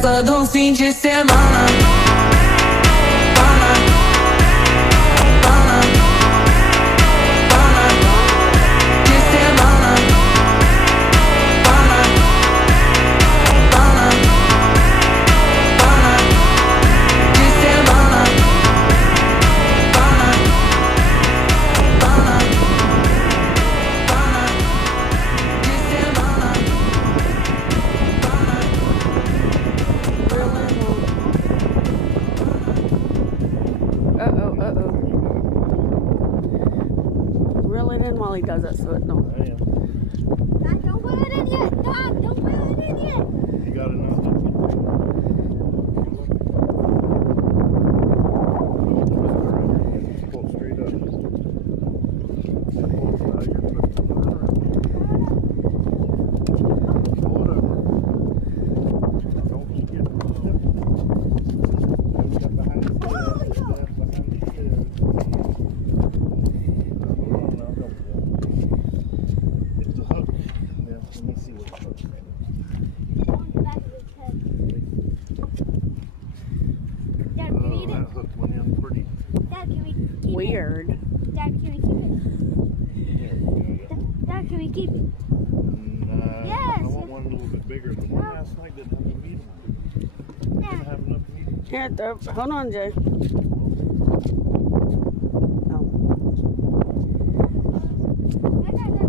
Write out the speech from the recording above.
festa do fim de semana. Reel it in while he does it so it don't. I am. Dad, don't put it in yet. Dad, don't put it in yet. You got enough. Pull it straight up. Pull it over. Don't forget the step behind the It's a hook. Yeah, let me see what the hook's made of. On the back of his head. Dad, can we eat That it? hook went in pretty. Dad, can we keep Weird. it? Dad, can we keep it? Dad, can we keep it? Nah, Yes. I want one a little bit bigger. The one last night didn't have enough meat on it. Didn't have enough meat. Here, hold on, Jay. Oh. Dad,